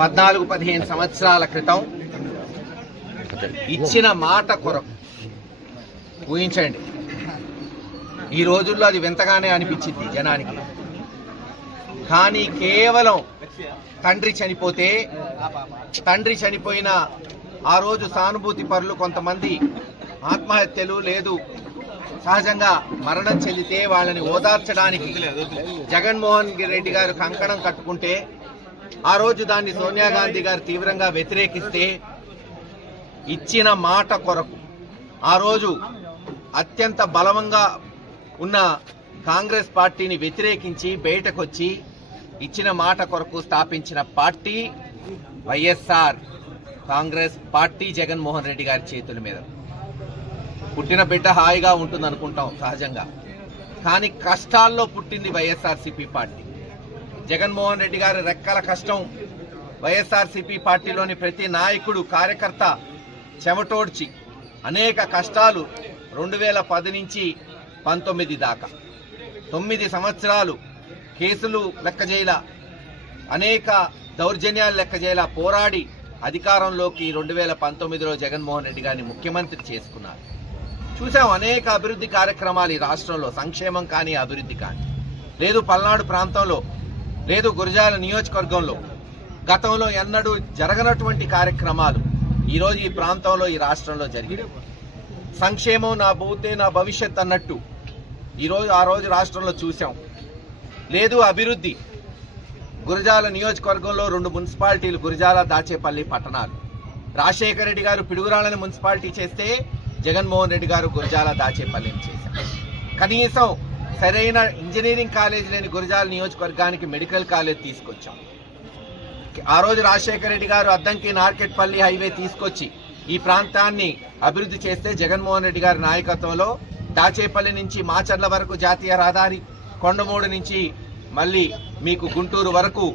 14-15 సంవత్సరాల క్రితం ఇచ్చిన మాట కొరకు ఊహించండి. ఈ రోజుల్లో అది వింతగానే అనిపించింది జనానికి. కానీ కేవలం తండ్రి చనిపోయిన ఆ రోజు సానుభూతి పరులు కొంతమంది ఆత్మహత్యలు లేదు సహజంగా మరణం చెందితే వాళ్ళని ఓదార్చడానికి జగన్మోహన్ రెడ్డి గారు కంకణం కట్టుకుంటే ఆ రోజు దాన్ని సోనియా గాంధీ గారు తీవ్రంగా వ్యతిరేకిస్తే ఇచ్చిన మాట కొరకు ఆ రోజు అత్యంత బలవంగా ఉన్న కాంగ్రెస్ పార్టీని వ్యతిరేకించి బయటకొచ్చి ఇచ్చిన మాట కొరకు స్థాపించిన పార్టీ వైఎస్ఆర్ కాంగ్రెస్ పార్టీ. జగన్మోహన్ రెడ్డి గారి చేతుల మీద పుట్టిన బిడ్డ హాయిగా ఉంటుంది అనుకుంటాం సహజంగా, కానీ కష్టాల్లో పుట్టింది వైఎస్ఆర్సీపీ పార్టీ. జగన్మోహన్ రెడ్డి గారి రెక్కల కష్టం వైఎస్ఆర్సీపీ పార్టీలోని ప్రతి నాయకుడు కార్యకర్త చెమటోడ్చి అనేక కష్టాలు 2010 నుంచి 19 దాకా 9 సంవత్సరాలు కేసులు లెక్కజేయలా, అనేక దౌర్జన్యాలు లెక్కజేయలా పోరాడి అధికారంలోకి 2019లో జగన్మోహన్ రెడ్డి గారిని ముఖ్యమంత్రి చేసుకున్నారు. చూసాం అనేక అభివృద్ధి కార్యక్రమాలు ఈ రాష్ట్రంలో, సంక్షేమం కానీ అభివృద్ధి కానీ లేదు. పల్నాడు ప్రాంతంలో లేదు, గురజాల నియోజకవర్గంలో గతంలో ఎన్నడూ జరగనటువంటి కార్యక్రమాలు ఈరోజు ఈ ప్రాంతంలో ఈ రాష్ట్రంలో జరిగినాయి. సంక్షేమం నా భూతే నా భవిష్యత్ అన్నట్టు ఈరోజు ఆ రోజు రాష్ట్రంలో చూసాం. లేదు అభివృద్ధి, గురజాల నియోజకవర్గంలో 2 మున్సిపాలిటీలు, గురజాల దాచేపల్లి పట్టణాలు. రాజశేఖర రెడ్డి గారు పిడుగురాళ్ళని మున్సిపాలిటీ చేస్తే జగన్మోహన్ రెడ్డి గారు గురజాల దాచేపల్లిని చేశారు. కనీసం సరైన ఇంజనీరింగ్ కాలేజ్ లేని గురజాల నియోజకవర్గానికి మెడికల్ కాలేజ్ తీసుకొచ్చాం. ఆ రోజు రాజశేఖర రెడ్డి గారు అద్దంకి నార్కెట్పల్లి హైవే తీసుకొచ్చి ఈ ప్రాంతాన్ని అభివృద్ధి చేస్తే జగన్మోహన్ రెడ్డి గారి నాయకత్వంలో దాచేపల్లి నుంచి మాచర్ల వరకు జాతీయ రహదారి, కొండమూడు నుంచి మళ్ళీ మీకు గుంటూరు వరకు